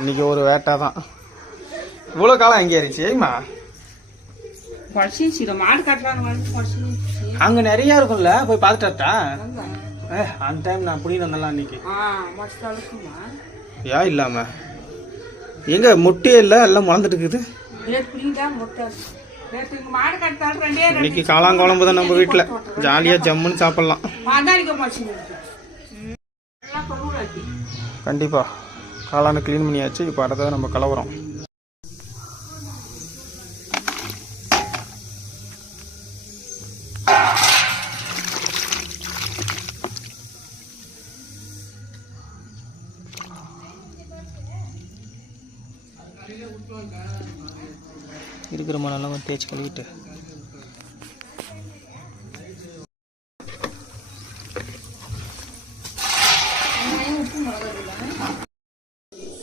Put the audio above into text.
இன்னைக்கு ஒரு வேட்டை தான். இவ்வளோ காலம் எங்கே இருந்துச்சு ஏமா? அங்கே நிறையா இருக்கும்ல, போய் பார்த்துட்டா அந்த டைம் நான் புடிட்டு வந்தலாம் அன்னைக்கு. ஏன் இல்லாம எங்க முட்டையே இல்லை, எல்லாம் முளந்துட்டு இருக்குது. இன்னைக்கு காளாங்குழம்பு தான் நம்ம வீட்டில். ஜாலியாக ஜம்முன்னு சாப்பிட்லாம். கண்டிப்பாக காளானை க்ளீன் பண்ணியாச்சு. இப்போ அடுத்தது நம்ம கலவரம். இருக்கிற மணலாம் தேய்ச்சி கழுவிட்டு